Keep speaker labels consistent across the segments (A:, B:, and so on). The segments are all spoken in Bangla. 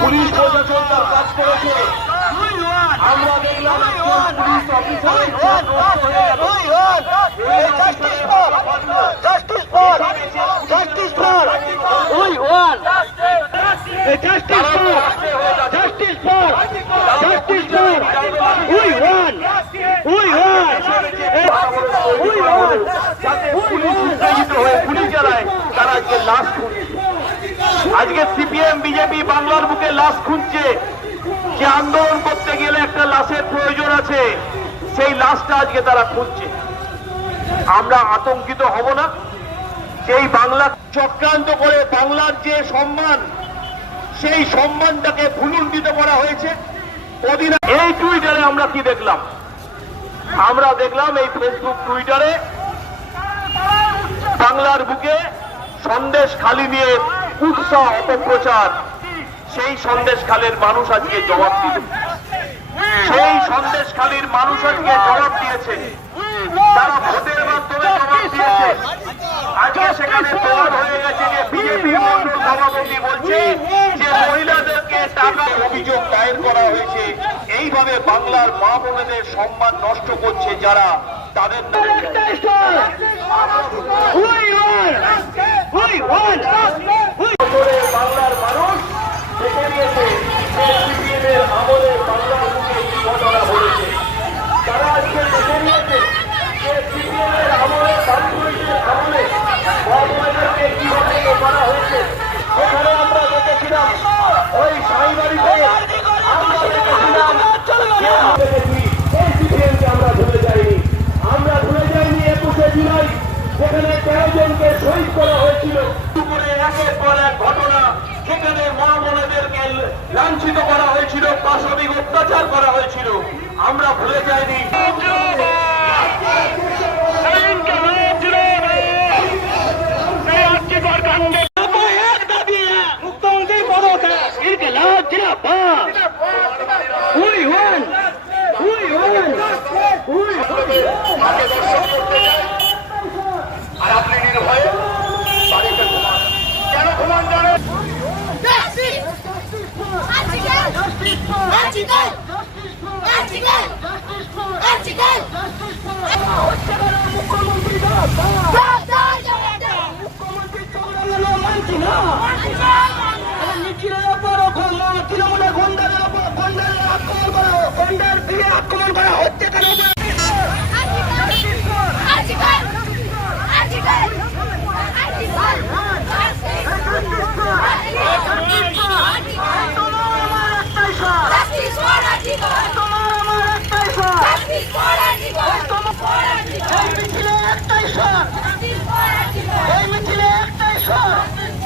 A: পুলিশ প্রশাসন তার কাজ করেছে। আমরা দেখলাম পুলিশ! যাতে পুলিশ উত্তেজিত হয়ে গুলি চালায় তারা আজকে লাশ খুঁজছে। আজকে সিপিএম, বিজেপি বাংলার বুকে লাশ খুঁজছে। যে আন্দোলন করতে গেলে একটা লাশের প্রয়োজন আছে, সেই লাশটা আজকে তারা খুঁজছে। আমরা আতঙ্কিত হব না। সেই বাংলা চক্রান্ত করে বাংলার যে সম্মান, সেই সম্মানটাকে ভুলুণ্ঠিত করা হয়েছে। এই টুইটারে আমরা কি দেখলাম? আমরা দেখলাম এই ফেসবুক টুইটারে বাংলার বুকে সন্দেশ খালি নিয়ে উৎসাহ অপপ্রচার। সেই সন্দেশ খালের মানুষ আজকে জবাব দিল। সেই সন্দেশ খালির মানুষ আজকে জবাব দিয়েছে। তারা ভোটের মাধ্যমে জবাব দিয়েছে। আজকে সেখানে প্রমাণ হয়ে গেছে যে বিজেপি মন্ডল সভাপতি বলছে যে মহিলাদেরকে টাকা অভিযোগ দায়ের করা হয়েছে। এইভাবে বাংলার মা বোনেদের সম্মান নষ্ট করছে যারা তাদের নামে বছরের বাংলার মানুষ দেখে নিয়েছে যে সিপিএমের আমলে বাংলার বুকে কি ঘটনা ঘটেছে তারা আজকে দেখে নিয়েছে যে সিপিএমের আমলে বাংলাদেশের আমলে মহামারীকে কীভাবে করা হয়েছে সেখানে আমরা দেখেছিলাম ওই সাইবাড়িতে আমরা দেখেছিলাম যে আমরা দেখেছি এই সিপিএমকে আমরা ভুলে যাইনি আমরা ভুলে যাইনি একুশে জুলাই যেখানে তেরো জনকে শহীদ করা হয়েছিল দুপুরে একের পর এক ঘটনা। সেখানে মা বোনেদেরকে লাঞ্ছিত করা হয়েছিল, পাশবিক অত্যাচার করা হয়েছিল। আমরা ভুলে যাইনি।
B: মুখ্যমন্ত্রী পদত্যাগ ইনকলাব
C: Article!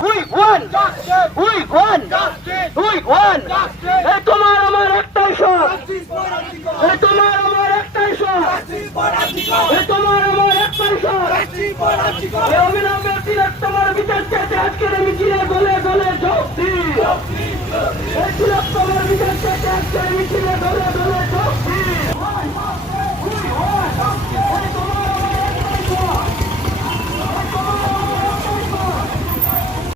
B: We want we want we want এই তোমার আমার একটাই সব এই তোমার আমার একটাই সব এই তোমার আমার একটাই সব এই অবিলম্বে তিলোত্তমার বিচার চেয়েছে আজকের মিছিলে গলে গলে যোগ দিন। এই তিলোত্তমার বিচার চেয়েছে আজকের মিছিলে গলে গলে